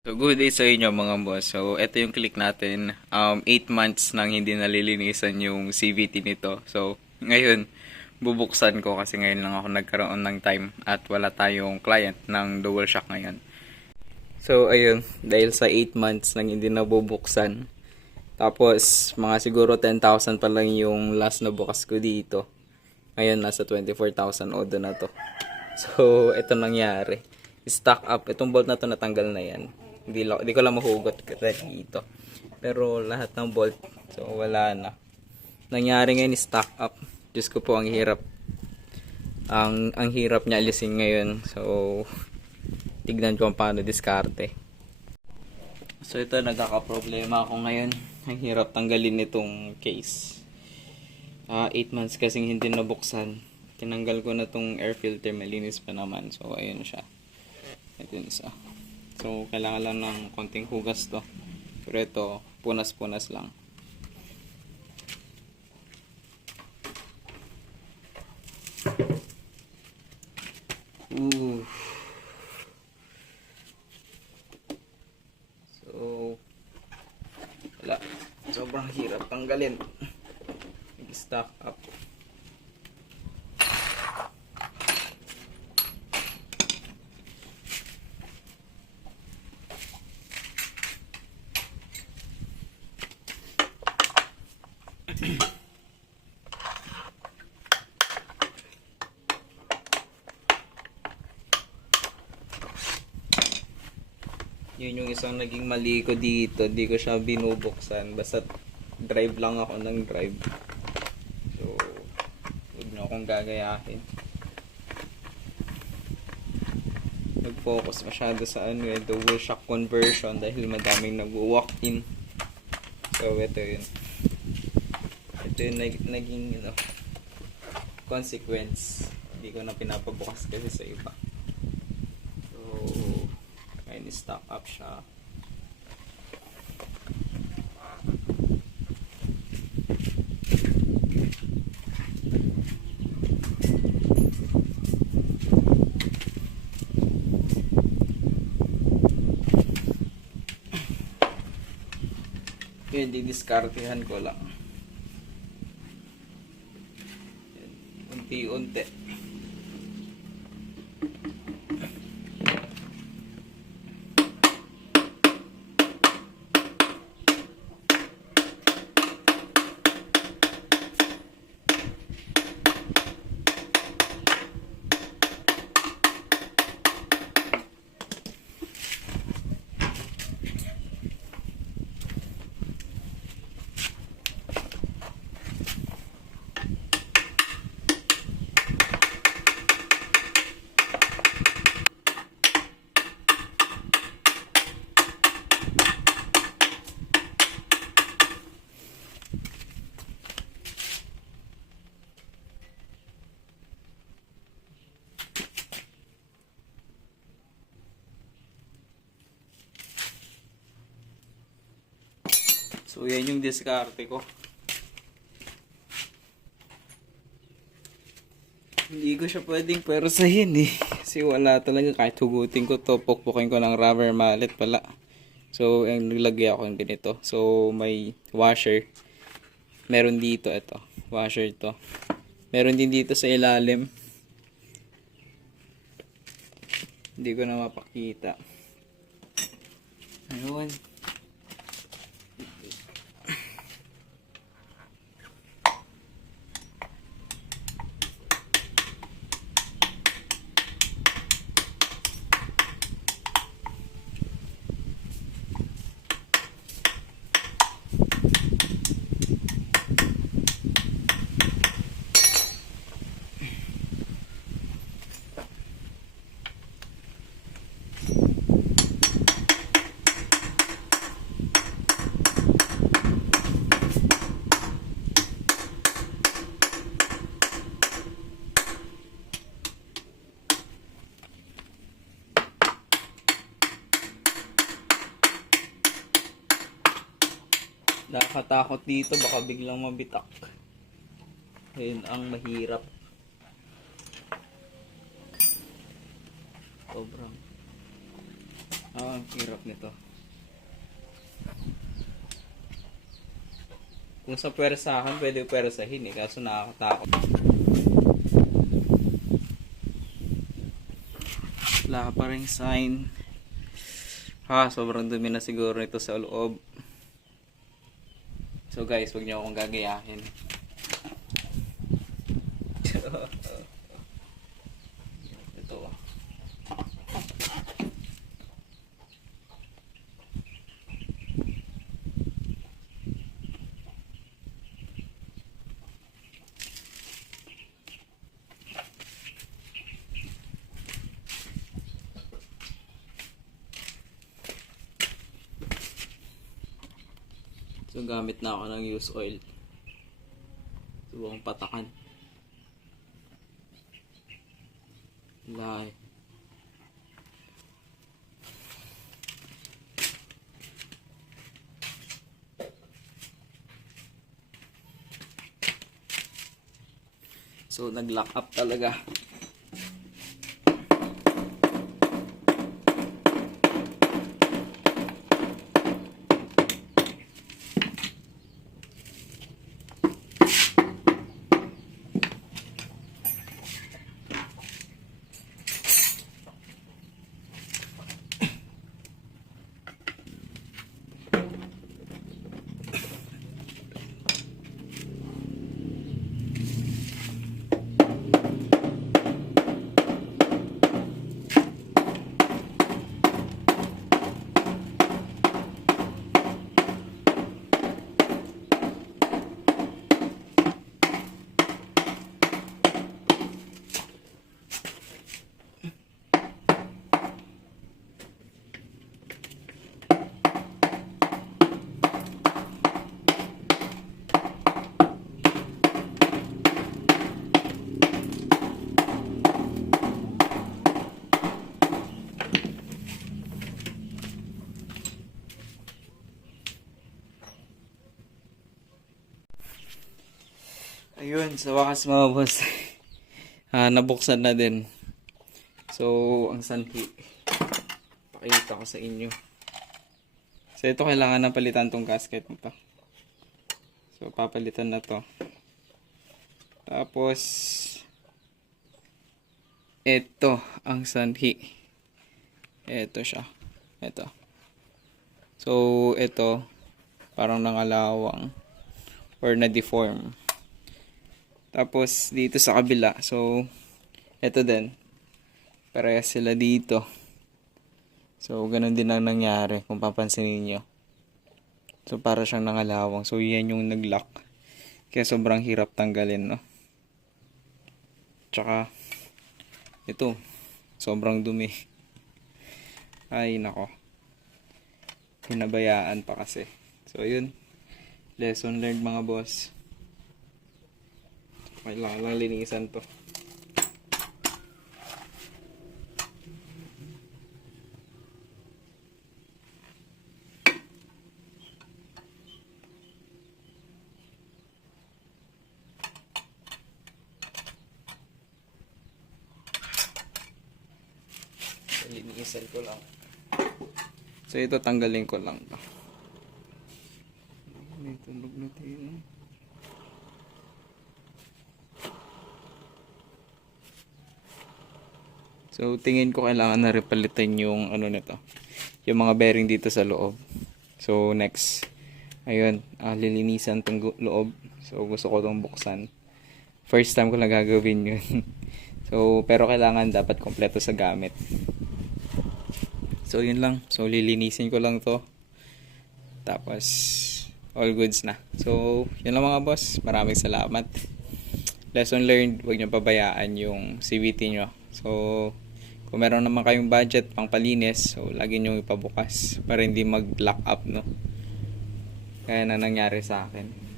So, good day sa inyo mga boss. So, ito yung click natin. 8 months nang hindi nalilinisan yung CVT nito. So, ngayon, bubuksan ko kasi ngayon lang ako nagkaroon ng time at wala tayong client ng dual shock ngayon. So, ayun, dahil sa 8 months nang hindi nabubuksan, tapos mga siguro 10,000 pa lang yung last na bukas ko dito. Ngayon, nasa 24,000 odo na to. So, ito nangyari. Stock up. Itong bolt na to natanggal na yan. Hindi ko lang mahugot dito. Pero lahat ng bolt, so wala na. Nangyari ngayon stock up. Diyos ko po, ang hirap. Ang hirap niya alisin ngayon. So, tignan ko paano diskarte. So, ito nagkakaproblema ako ngayon. Ang hirap tanggalin itong case. 8 months kasing hindi nabuksan. Tinanggal ko na tong air filter, malinis pa naman. So, ayun siya. Ito yun isa. So, kailangan lang ng konting hugas to. Pero ito, punas-punas lang. Ooh. So, wala. Sobrang hirap tanggalin. Nag-stock up. Yun yung isang naging mali ko dito. Di ko siya binubuksan. Basta drive lang ako ng drive. So, huwag na akong gagayahin. Nag-focus masyado sa dual shock conversion dahil madaming nag-walk-in. So, ito yun. Ito yung naging consequence. Hindi ko na pinapabukas kasi sa iba. So, ayun, stock up siya. Yun, didiskartehan ko lang. Yun, unti-unti. So, yan yung diskarte ko. Hindi ko siya pwedeng persahin eh. Kasi wala talaga. Kahit hugutin ko to, pukpukin ko ng rubber mallet pala. So, yung naglagay ako ng ganito. So, may washer. Meron dito, ito. Washer to. Meron din dito sa ilalim. Hindi ko na mapakita. Ayun. Nakakatakot dito, baka biglang mabitak. Ayun ang mahirap. Sobrang Ang hirap nito. Kung sa pwersahan, pwede pwersahin eh. Kaso nakakatakot. Wala pa rin sign. Sobrang dumi na siguro nito sa loob. So guys, huwag niyo akong gagayahin. Ito. So gamit na ako ng used oil. Subukang patakan. Lahi. So nag-lock up talaga. Ayun, sa wakas mga boss. Nabuksan na din. So, ang sanhi. Pakita ko sa inyo. So, ito kailangan na palitan tong gasket nito. So, papalitan na to. Tapos, ito ang sanhi. Ito siya. Ito. So, ito parang nangalawang or na-deform. Tapos, dito sa kabila. So, ito din. Parehas sila dito. So, ganun din ang nangyari kung papansinin nyo. So, para siyang nangalawang. So, yan yung nag-lock. Kaya sobrang hirap tanggalin, no? Tsaka, ito. Sobrang dumi. Ay, nako. Pinabayaan pa kasi. So, yun. Lesson learned mga boss. Kailangan lang linisan to. Linisan ko lang. So, ito tanggalin ko lang. May tulog na tayo. So, tingin ko kailangan na repalitan yung ano nito. Yung mga bearing dito sa loob. So, next. Ayun, lilinisan tong loob. So, gusto ko tong buksan. First time ko lang gagawin yun. So, pero kailangan dapat kompleto sa gamit. So, yun lang. So, lilinisin ko lang to. Tapos, all goods na. So, yun lang mga boss. Maraming salamat. Lesson learned, huwag nyo pabayaan yung CVT nyo. So, kung meron naman kayong budget pang palinis, so lagi nyo ipabukas para hindi mag-lock up, no? Kaya na nangyari sa akin.